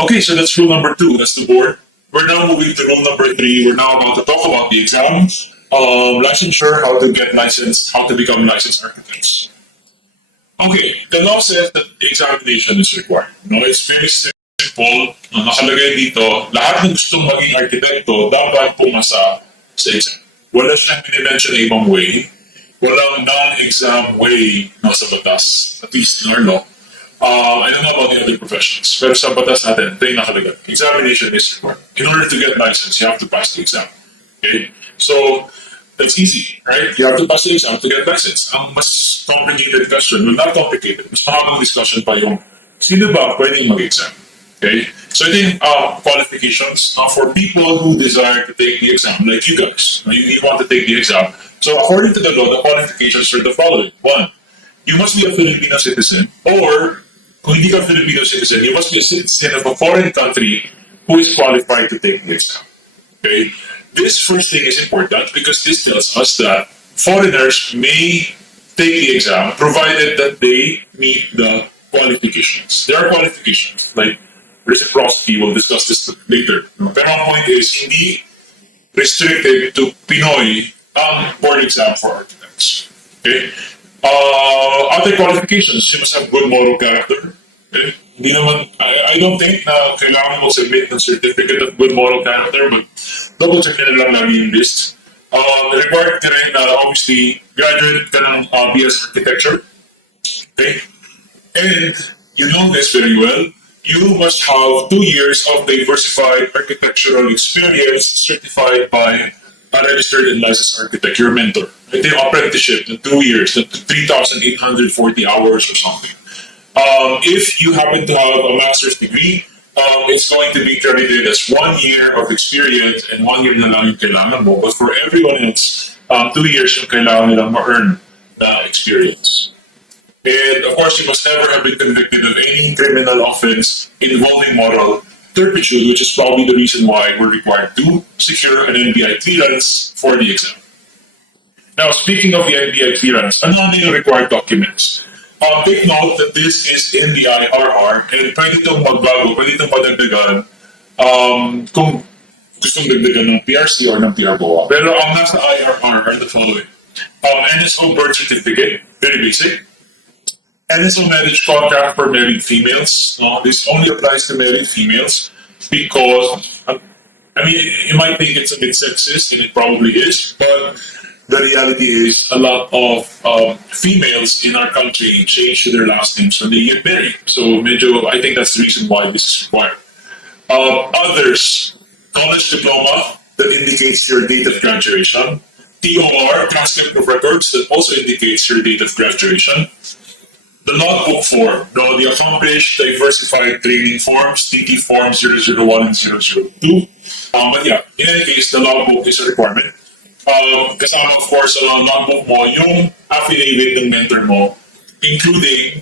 Okay, so that's rule number 2. That's the board. We're now moving to rule number 3. We're now about to talk about the exam, licensure, how to get licensed, how to become licensed architects. Okay, the law says that the examination is required. No, it's very simple. Nakalagay dito, lahat ng gustong maging arkitekto dapat pumasa sa exam. Wala siyang minimension na ibang way. Walang non-exam way sa batas, at least in our law. I don't know about the other professions, pero sa batas natin, ito yung nakalagay. Examination is required. In order to get license, you have to pass the exam. Okay? So, that's easy, right? You have to pass the exam to get license. Ang mas complicated question, well, not complicated, mas mahabang discussion pa yung sino ba pwedeng mag-exam? Okay? So I think qualifications for people who desire to take the exam, like you guys, you want to take the exam. So according to the law, the qualifications are the following. 1, you must be a Filipino citizen, or kung hindi ka Filipino citizen, you must be a citizen of a foreign country who is qualified to take the exam. Okay? This first thing is important because this tells us that foreigners may take the exam provided that they meet the qualifications. There are qualifications, like reciprocity, we'll discuss this later. Pero ang point is, hindi restricted to Pinoy ang board exam for architects. Okay? Other qualifications, you must have good moral character. Okay? Hindi naman, I don't think na kailangan mo submit ng certificate of good moral character, but double check na lang lagi yung list. Required ka rin, obviously, graduate ka ng BS Architecture. Okay? And you know this very well, you must have 2 years of diversified architectural experience certified by a registered and licensed architect, your mentor. Ito yung apprenticeship, the 2 years, the 3,840 hours or something. If you happen to have a master's degree, it's going to be credited as 1 year of experience and 1 year na lang yung kailangan mo. But for everyone else, 2 years yung kailangan nilang ma-earn na experience. And of course, you must never have been convicted of any criminal offense involving moral turpitude, which is probably the reason why we're required to secure an NBI clearance for the exam. Now, speaking of the NBI clearance, ano yung required documents? Take note that this is in the IRR and pwede itong magbago, pwede itong padagdagan kung gustong dagdagan ng PRC or ng PRBOA. Pero ang nasa IRR are the following. NSO birth certificate, very basic. NSO marriage contract for married females. This only applies to married females because, I mean, you might think it's a bit sexist, and it probably is, but the reality is a lot of females in our country change their last names when they get married. So medyo, I think that's the reason why this is required. Others, college diploma that indicates your date of graduation. TOR, transcript of records, that also indicates your date of graduation. The logbook form, the accomplished diversified training forms, TT form 001 and 002. But yeah, in any case, the logbook is a requirement. Kasama of course sa logbook mo yung affidavit ng mentor mo, including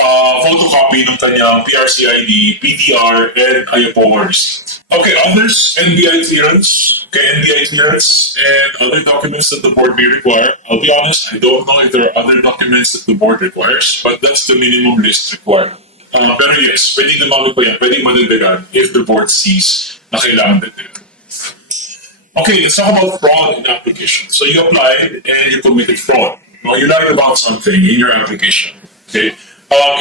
photocopy ng kanyang PRC ID, PTR, and IAPOA receipt. Okay, others, NBI clearance, and other documents that the board may require. I'll be honest, I don't know if there are other documents that the board requires, but that's the minimum list required. Pero yes, pwedeng dumami pa yan, pwedeng madagdagan if the board sees na kailangan dagdagan. Okay, let's talk about fraud in application. So you applied and you committed fraud. You lied about something in your application. Okay.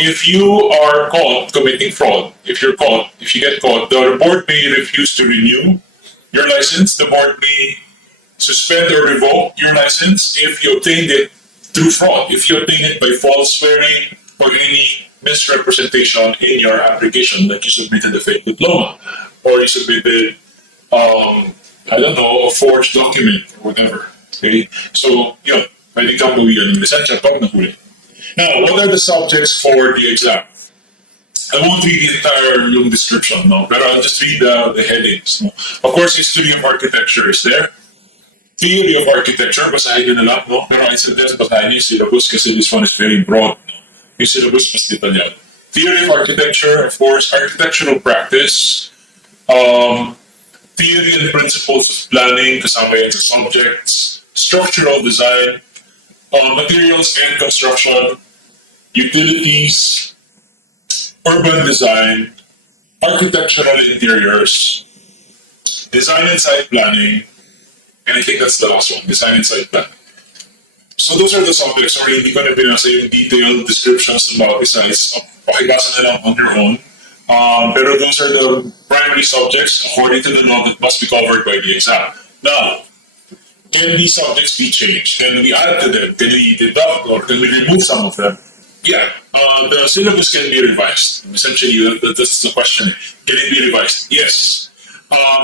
If you are caught committing fraud, if you get caught, the board may refuse to renew your license. The board may suspend or revoke your license if you obtained it through fraud. If you obtained it by false swearing or any misrepresentation in your application, like you submitted a fake diploma or you submitted, a forged document or whatever. Okay, so pwede kang bawian ng lisensya pag nahuli. Now, what are the subjects for the exam? I won't read the entire long description, but I'll just read the headings. Of course, history of architecture is there. Theory of architecture, basahin nyo na lang, pero I suggest basahin nyo yung syllabus kasi this one is very broad. Yung syllabus mas detalyado. Theory of architecture, of course, architectural practice, theory and principles of planning, kasama yan sa subjects, structural design, materials and construction, utilities, urban design, architectural interiors, design and site planning, and I think that's the last one, design and site planning. So those are the subjects. Sorry, hindi ko na binasa yung detailed descriptions about the sites. Pakibasa na lang on your own. Pero those are the primary subjects according to the law that must be covered by the exam. Now, can these subjects be changed? Can we add to them? Can we deduct or can we remove some of them? Yeah, the syllabus can be revised. Essentially, that's the question. Can it be revised? Yes.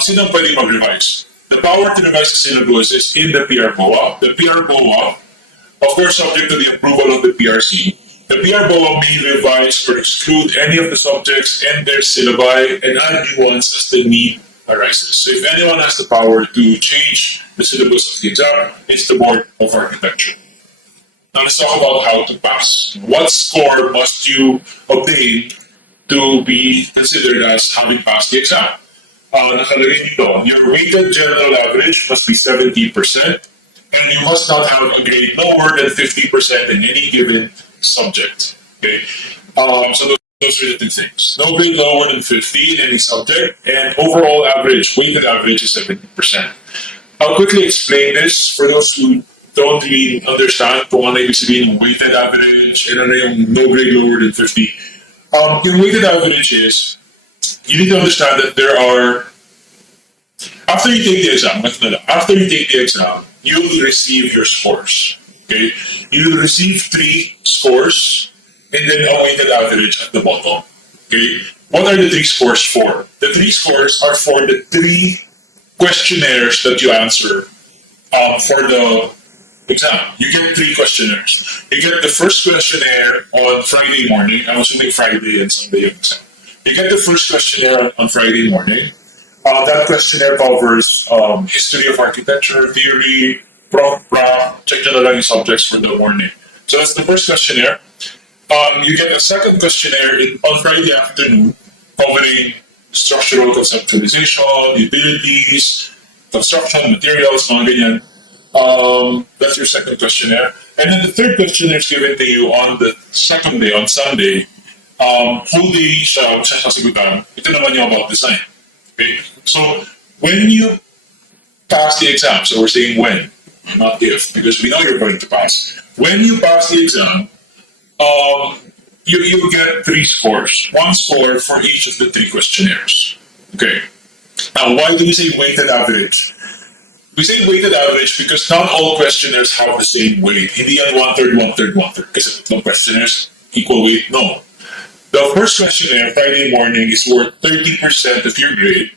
Sino pwede mag-revise? The power to revise the syllabus is in the PRBOA. The PRBOA, of course, subject to the approval of the PRC, the PRBOA may revise or exclude any of the subjects and their syllabi and add new ones as the need arises. So if anyone has the power to change the syllabus of the exam, it's the Board of Architecture. Now let's talk about how to pass. What score must you obtain to be considered as having passed the exam? Nakalagay dito, your weighted general average must be 70%, and you must not have a grade lower than 50% in any given subject. Okay, so those are the two things. No grade lower than 50 in any subject, and overall average, weighted average is 70%. I'll quickly explain this for those who don't really understand kung ano ibig sabihin ng weighted average and ano yung no grade lower than 50. Yung weighted average is, you need to understand that there are, after you take the exam, you will receive your scores. Okay? You will receive 3 scores and then a weighted average at the bottom. Okay? What are the 3 scores for? The 3 scores are for the 3 questionnaires that you answer for the exam. You get 3 questionnaires. You get the first questionnaire on Friday morning. I'm assuming Friday and Sunday yung exam. You get the first questionnaire on Friday morning. That questionnaire covers history of architecture, theory, check nyo na lang yung subjects for the morning. So that's the first questionnaire. You get a second questionnaire on Friday afternoon covering structural conceptualization, utilities, construction, materials, mga ganyan. That's your second questionnaire. And then the third questionnaire is given to you on the second day, on Sunday. Full day siya sasagutan. Ito naman yung about design. Okay? So, when you pass the exam, so we're saying when, not if, because we know you're going to pass. When you pass the exam, you get 3 scores. 1 score for each of the 3 questionnaires. Okay. Now, why do we say weighted average? We say weighted average because not all questionnaires have the same weight. Hindi yan 1/3, 1/3, 1/3. Kasi no questionnaires equal weight. No. The first questionnaire, Friday morning, is worth 30% of your grade.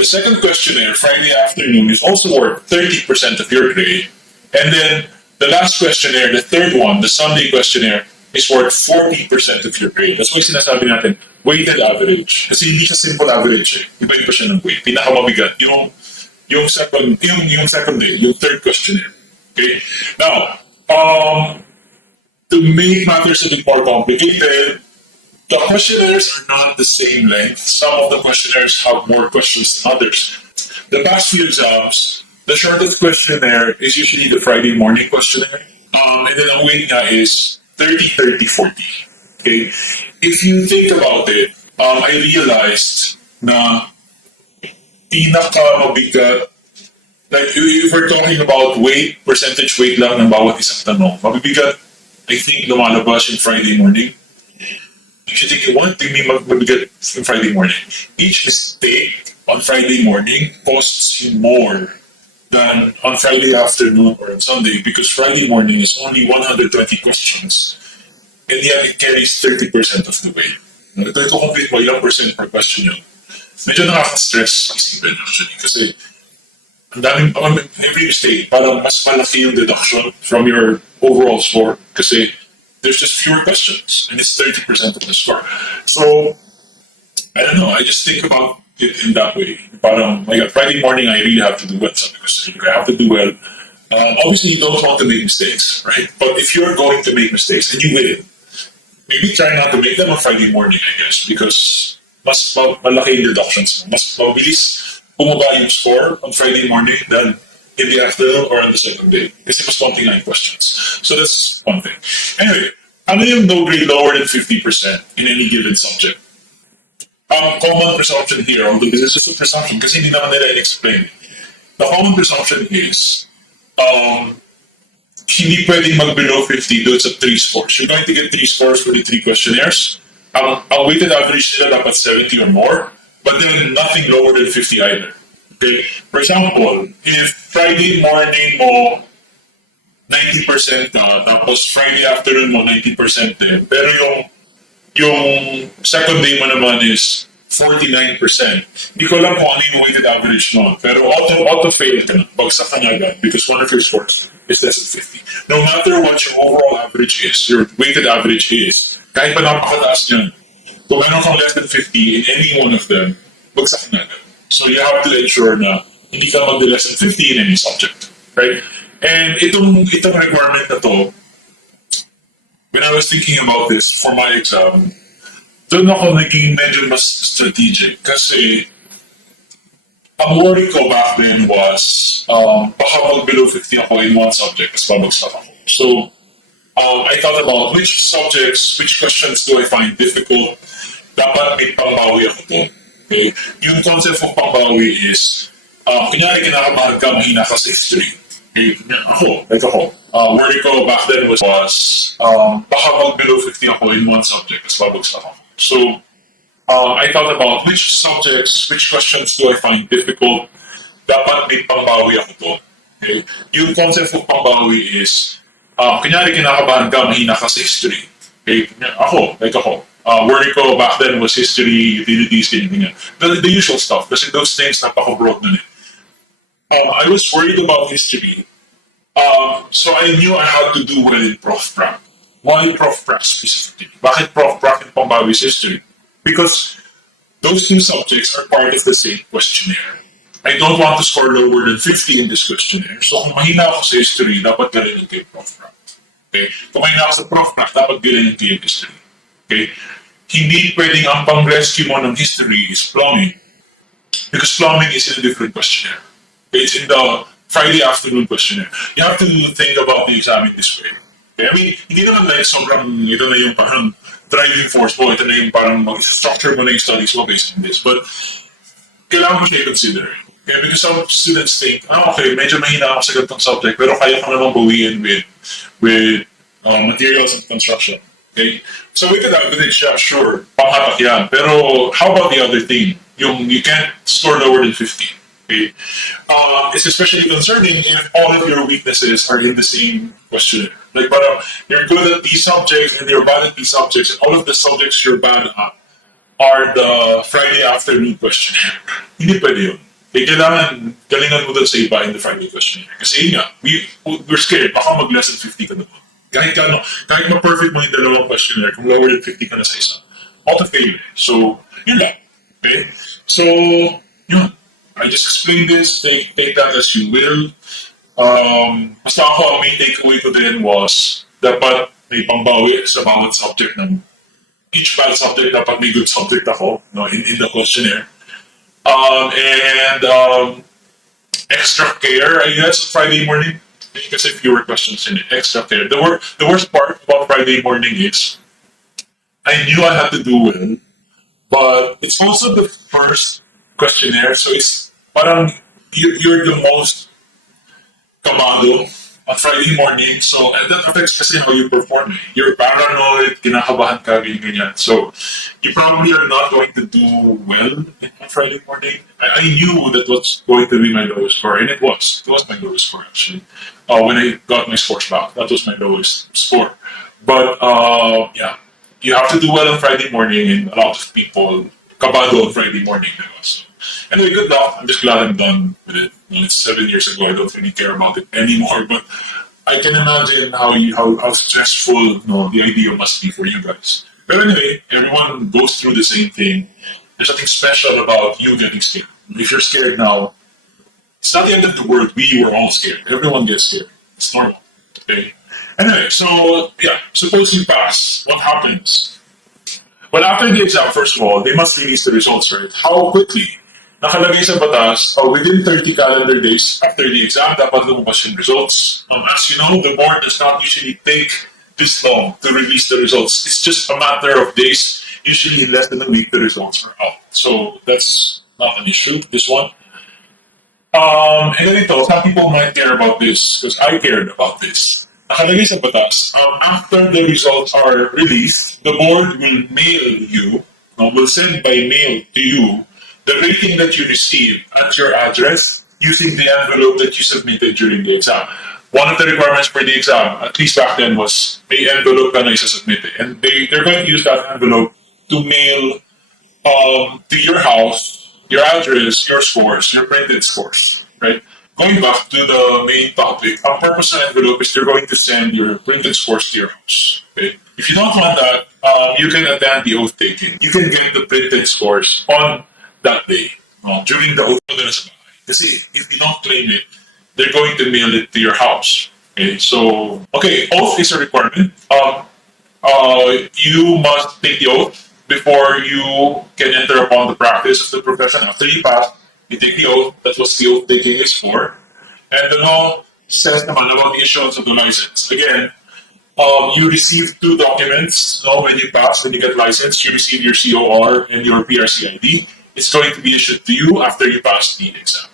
The second questionnaire, Friday afternoon, is also worth 30% of your grade. And then the last questionnaire, the third one, the Sunday questionnaire, is worth 40% of your grade. That's why sinasabi natin, weighted average. Kasi hindi siya simple average. Iba-iba siya ng weight. Pinakamabigat. Yung second day, yung third questionnaire. Okay? Now, to make matters a bit more complicated, the questionnaires are not the same length. Some of the questionnaires have more questions than others. The past few exams, the shortest questionnaire is usually the Friday morning questionnaire. And then ang weight niya is 30, 30, 40. Okay? If you think about it, I realized na pinaka-mabigat, like if we're talking about weight, percentage weight lang ng bawat isang tanong, mabibigat, I think lumalabas yung Friday morning. If you think one thing may mabigat yung Friday morning, each mistake on Friday morning costs you more than on Friday afternoon or on Sunday because Friday morning is only 120 questions and yet it carries 30% of the weight. Ito i-complete mo ilang percent per question yun. Medyo nakaka-stress isipin actually kasi ang daming, every mistake, parang mas malaki yung deduction from your overall score kasi there's just fewer questions and it's 30% of the score. So, I don't know, I just think about it in that way. Parang, my God, Friday morning I really have to do well because I have to do well. Obviously, you don't want to make mistakes, right? But if you're going to make mistakes and you will, maybe try not to make them on Friday morning, I guess, because mas malaki yung deductions. Mas mabilis bumaba yung score on Friday morning than in the afternoon or on the second day. Kasi mas konting na yung questions. So that's one thing. Anyway, ano yung no grade lower than 50% in any given subject? Common presumption here, although this is just a presumption kasi hindi naman nila in-explain. The common presumption is, um, hindi pwedeng mag-below 50 doon sa 3 scores. You're going to get 3 scores for the 3 questionnaires. Ang weighted average nila dapat 70 or more, but then nothing lower than 50 either. Okay? For example, if Friday morning mo 90% ka, tapos Friday afternoon mo 90% din, pero yung second day mo naman is 49%. Hindi ko alam kung ano yung weighted average nun. Pero auto-fail ka na. Bagsak ka na agad because one of your scores is less than 50. No matter what your overall average is, your weighted average is, kahit pa napakataas niyan, kung meron kang less than 50 in any one of them, bagsak ka na agad. So you have to ensure na hindi ka mag-less than 50 in any subject. Right? And itong requirement na to, when I was thinking about this for my exam, doon ako naging medyo mas strategic kasi ang worry ko back then was baka mag-below 50 ako in one subject as pabagsak ako. So I thought about which subjects, which questions do I find difficult. Dapat may pangbawi ako to. Okay? Yung concept of pangbawi is, kunyari kinakabahan ka, mahina ka sa history. Okay? Ako. Worry ko back then was baka mag-below 50 ako in one subject as pabagsak ako. So, I thought about which subjects, which questions do I find difficult. Dapat may pangbawi ako to. Okay? Yung concept of pangbawi is, kunyari kinakabahan ka, mahina ka sa history. Okay? Ako. Worry ko back then was history, utilities, ganyan. The usual stuff. Kasi those things, napaka-broad nun eh. I was worried about history. So I knew I had to do well in Prof Prac. Why Prof Prac specifically? Bakit Prof Prac and Pambawis history? Because those two subjects are part of the same questionnaire. I don't want to score lower than 50 in this questionnaire. So kung mahina ako sa history, dapat galing kay Prof Prac. Okay? Kung mahina ako sa Prof Prac, dapat galing kay history. Okay? Hindi pwedeng ang pang-rescue mo ng history is plumbing. Because plumbing is in a different questionnaire. Okay? It's in the Friday afternoon questionnaire. You have to think about the exam in this way. Okay? I mean, hindi naman like sobrang, ito na yung parang driving force mo, ito na yung parang mag-structure mo na yung studies mo based on this. But, kailangan mo siya consider. Okay? Because some students think, okay, medyo mahina ako sa ganitong subject, pero kaya ko naman bawiin with materials and construction. Okay? So we could have this, yeah, sure, panghatak yan. Pero, how about the other thing? Yung you can't score lower than 50. Okay. It's especially concerning if all of your weaknesses are in the same questionnaire. Like, but you're good at these subjects and you're bad at these subjects, and all of the subjects you're bad at are the Friday afternoon questionnaire. Hindi pwede yun. Eh, kailangan galingan mo dun sa iba in the Friday questionnaire. Kasi yun nga, we're scared, baka mag-less than 50 ka na. Kahit ma-perfect mo yung dalawang questionnaire, kung lower than 50 ka na sa isa, auto-fail. So, yun lang. Okay? So, yun. I just explained this, take that as you will. Basta ako, ang main takeaway ko din was, dapat may pangbawi sa bawat subject ng each bad subject, dapat may good subject ako, no, in the questionnaire. Extra care, I guess, Friday morning. Kasi fewer questions in it. Extra care. The worst part about Friday morning is, I knew I had to do well, but it's also the first questionnaire, so it's parang you're the most kabado on Friday morning, so and that affects kasi how you perform. You're paranoid, kinakabahan ka, ganyan. So you probably are not going to do well on Friday morning. I knew that was going to be my lowest score, and it was my lowest score actually. When I got my scores back, that was my lowest score. But yeah, you have to do well on Friday morning, and a lot of people kabado on Friday morning. So, anyway, good luck. I'm just glad I'm done with it. It's 7 years ago. I don't really care about it anymore. But I can imagine how stressful the idea must be for you guys. But anyway, everyone goes through the same thing. There's nothing special about you getting scared. If you're scared now, it's not the end of the world. We were all scared. Everyone gets scared. It's normal. Okay. Anyway, so yeah, suppose you pass. What happens? Well, after the exam, first of all, they must release the results, right? How quickly? Nakalagay sa batas, within 30 calendar days after the exam, dapat lumabas yung results. As you know, the board does not usually take this long to release the results. It's just a matter of days. Usually in less than a week, the results are out. So that's not an issue, this one. And ganito, some people might care about this because I cared about this. Nakalagay sa batas, after the results are released, the board will mail you, will send by mail to you the rating that you receive at your address using the envelope that you submitted during the exam. One of the requirements for the exam, at least back then, was may envelope ka na isa-submit. And they're going to use that envelope to mail to your house, your address, your scores, your printed scores, right? Going back to the main topic, our purpose of envelope is they're going to send your printed scores to your house. Okay? If you don't want that, you can attend the oath taking. You can get the printed scores on that day, during the oath. Kasi if you don't claim it, they're going to mail it to your house. Okay, so oath is a requirement. You must take the oath before you can enter upon the practice of the profession. After you pass, you take the oath. That's what the oath taking is for. And the law says naman about the issuance of the license. Again, you receive two documents. When you pass, when you get licensed, you receive your COR and your PRCID. It's going to be issued to you after you pass the exam.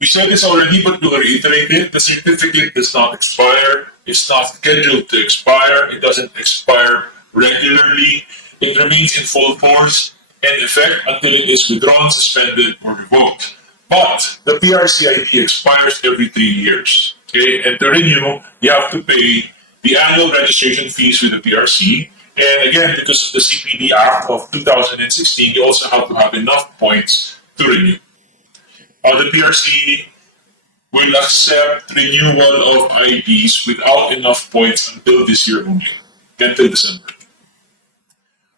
We said this already, but we'll reiterate it. The certificate does not expire. It's not scheduled to expire. It doesn't expire regularly. It remains in full force and effect until it is withdrawn, suspended, or revoked. But the PRCID expires every 3 years. Okay, and to renew, you have to pay the annual registration fees with the PRC. And again, because of the CPD Act of 2016, you also have to have enough points to renew. The PRC will accept renewal of IDs without enough points until this year only, until December.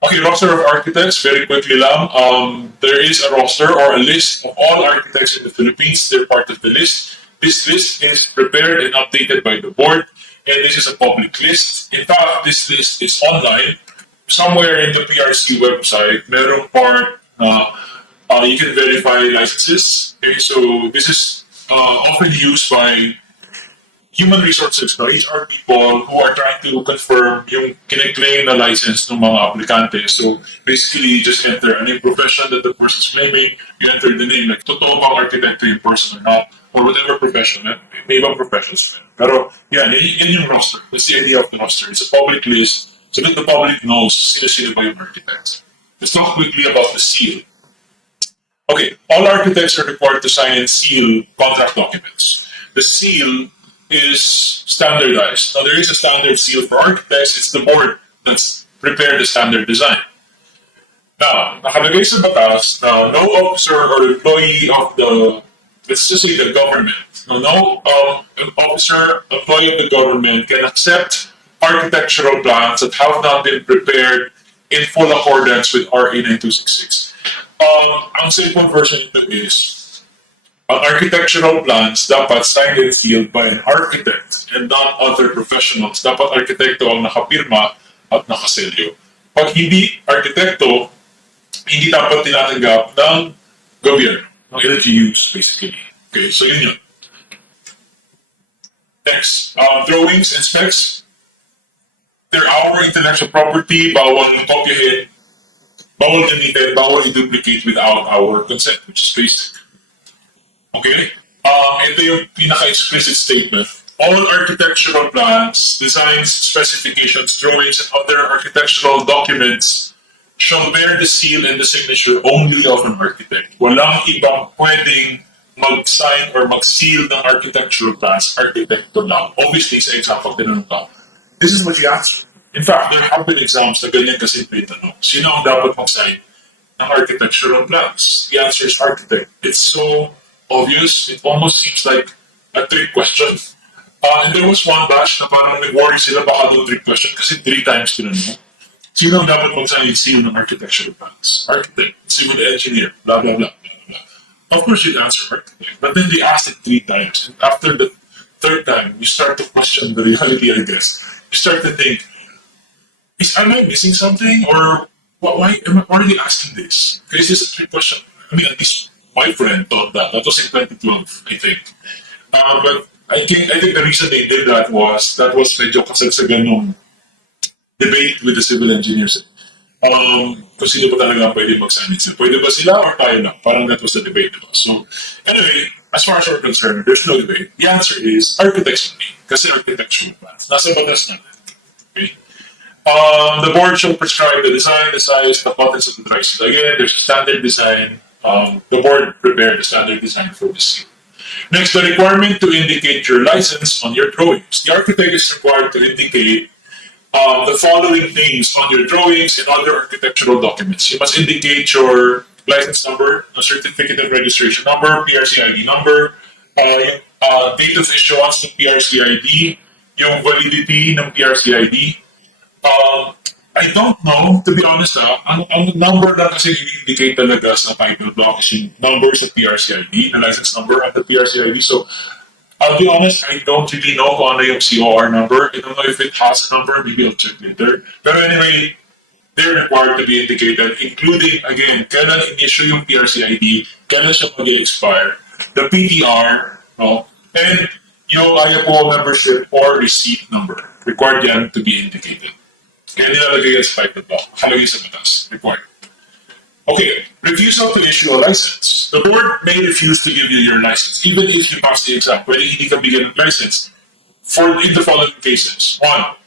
Okay, roster of architects, very quickly lang. There is a roster or a list of all architects in the Philippines. They're part of the list. This list is prepared and updated by the board, and this is a public list. In fact, this list is online. Somewhere in the PRC website, merong part you can verify licenses. Okay, so this is often used by human resources, HR people who are trying to confirm yung kine-claim na license ng mga aplikante. So basically, you just enter any profession that the person is claiming, you enter the name, like totoo bang architect yung person or not, or whatever profession, may ibang professions. Pero yan yung roster. That's the idea of the roster. It's a public list so that the public knows sino-sino ba yung architects. Let's talk quickly about the seal. Okay, all architects are required to sign and seal contract documents. The seal is standardized. Now, there is a standard seal for architects. It's the board that's prepared the standard design. Now, nakalagay sa batas na no officer or employee of the, let's just say the government, no officer, employee of the government can accept architectural plans that have not been prepared in full accordance with RA 9266. Ang simple version nito is, ang architectural plans dapat signed and sealed by an architect and not other professionals. Dapat arkitekto ang nakapirma at nakaselyo. Pag hindi arkitekto, hindi dapat tinatanggap ng gobyerno, ng LGUs basically. Okay, so yun yun. Next, drawings and specs. They're our intellectual property, bawal kopyahin, bawal gamitin, bawal i-duplicate without our consent, which is basic. Okay? Ito yung pinaka-explicit statement. All architectural plans, designs, specifications, drawings, and other architectural documents shall bear the seal and the signature only of an architect. Walang ibang pwedeng mag-sign or mag-seal ng architectural plans, arkitekto lang. Obviously, sa exam, pag tinanong ka, this is what you answer. In fact, there have been exams na ganyan kasi may tanong. Sino ang dapat mag-sign ng architectural plans? The answer is architect. It's so obvious. It almost seems like a trick question. And there was one batch na parang nag-worry sila baka doon trick question kasi 3 times tinanong. Sino ang dapat mag-sign and seal ng architectural plans? Architect, civil engineer, blah, blah, blah, blah, blah. Of course, you'd answer architect. But then they asked it 3 times. And after the 3rd time, you start to question the reality, I guess. You start to think, am I missing something? Or why are they asking this? Okay, this is a trick question. I mean, at least my friend thought that. That was in 2012, I think. But I think the reason they did that was medyo kasagsagan nung debate with the civil engineers. Kung sino ba talaga pwede mag-sign it. Pwede ba sila or tayo lang? Parang that was the debate. Diba? So, anyway, as far as we're concerned, there's no debate. The answer is architects only. Kasi architectural plans. Nasa batas natin. Okay? The board shall prescribe the design, the size, the contents of the drawings. So again, there's a standard design. The board prepared the standard design for this. Next, the requirement to indicate your license on your drawings. The architect is required to indicate the following things on your drawings and other architectural documents. You must indicate your license number, a certificate of registration number, PRCID number, date of issuance ng PRCID, yung validity ng PRCID. I don't know, to be honest, ang number lang kasi i-indicate talaga sa title block is yung number sa PRCID, the license number at the PRCID. So, I'll be honest, I don't really know kung ano yung COR number. I don't know if it has a number, maybe I'll check later. But anyway, they're required to be indicated, including, again, kailan in-issue yung PRCID, kailan siya mag-expire, the PTR, no? And yung PRBOA membership or receipt number. Required yan to be indicated. Kaya nilalagay yan sa title block. Nakalagay sa batas. Required. Okay, refusal to issue a license. The board may refuse to give you your license, even if you pass the exam. Pwede hindi ka bigyan ng license in the following cases. One,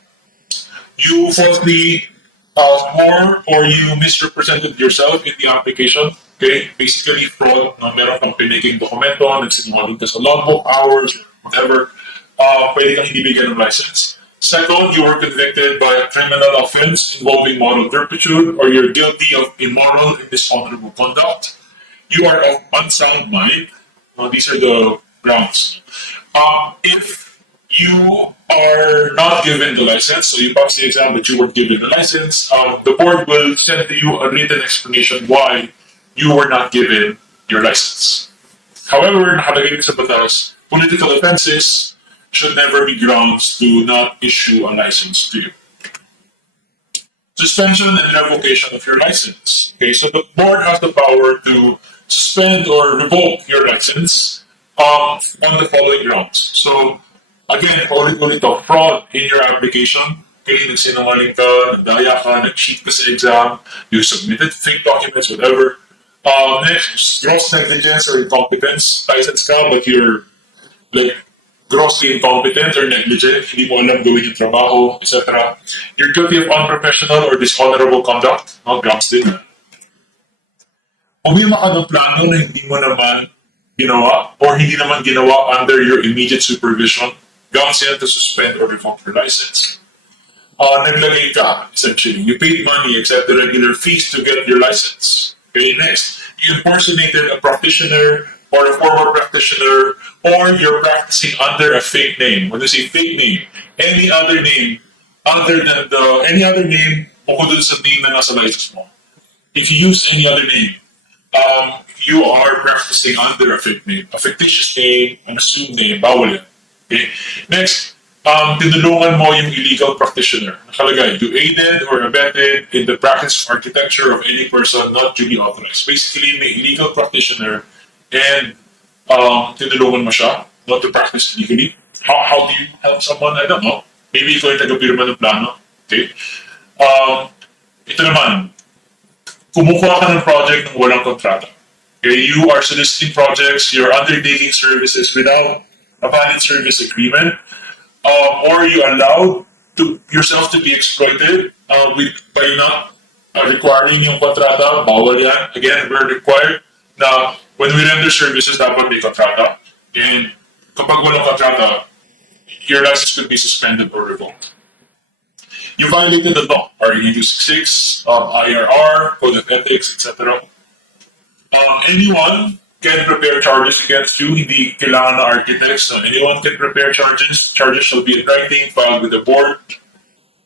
you falsely swore or you misrepresented yourself in the application. Okay, basically fraud. No, meron kang piniking dokumento, nagsinungaling ka sa logbook, hours, whatever. Pwede kang hindi bigyan ng license. Second, you were convicted by a criminal offense involving moral turpitude, or you're guilty of immoral and dishonorable conduct. You are of unsound mind. These are the grounds. If you are not given the license, so you pass the exam but you weren't given the license, the board will send to you a written explanation why you were not given your license. However, nakalagay sa batas, political offenses should never be grounds to not issue a license to you. Suspension and revocation of your license. Okay, so the board has the power to suspend or revoke your license on the following grounds. So, again, ulit-ulit to, fraud in your application. Okay, nagsinungaling ka, nagdaya ka, nag-cheat ka sa exam, you submitted fake documents, whatever. Next, gross negligence or incompetence. License ka, but you're like grossly incompetent or negligent, hindi mo alam gawin yung trabaho, etc. You're guilty of unprofessional or dishonorable conduct, no, grounds din. Umima ka ng plano na hindi mo naman ginawa or hindi naman ginawa under your immediate supervision, grounds yan to suspend or revoke your license. Naglagay ka, essentially. You paid money, accepted regular fees to get your license. Okay, next. You impersonated a practitioner or a former practitioner, or you're practicing under a fake name. When you say fake name, any other name other than any other name bukod dun sa name na nasa license mo. If you use any other name, you are practicing under a fake name. A fictitious name, an assumed name, bawal yan. Okay? Next, tinulungan mo yung illegal practitioner. Nakalagay, you aided or abetted in the practice of architecture of any person not duly authorized. Basically, may illegal practitioner and tinulungan mo siya not to practice legally. How do you help someone? I don't know. Maybe ikaw yung tagapirma ng plano. Okay? Ito naman, kumukuha ka ng project ng walang kontrata. Okay? You are soliciting projects, you're undertaking services without a valid service agreement, or you allowed yourself to be exploited by not requiring yung kontrata. Bawal yan. Again, we're required na when we render services, dapat may kontrata. And kapag walang kontrata, your license could be suspended or revoked. You violated the law, RE 266, IRR, Code of Ethics, etc. Anyone can prepare charges against you. Hindi kailangan na architects. Anyone can prepare charges. Charges shall be in writing, filed with the board.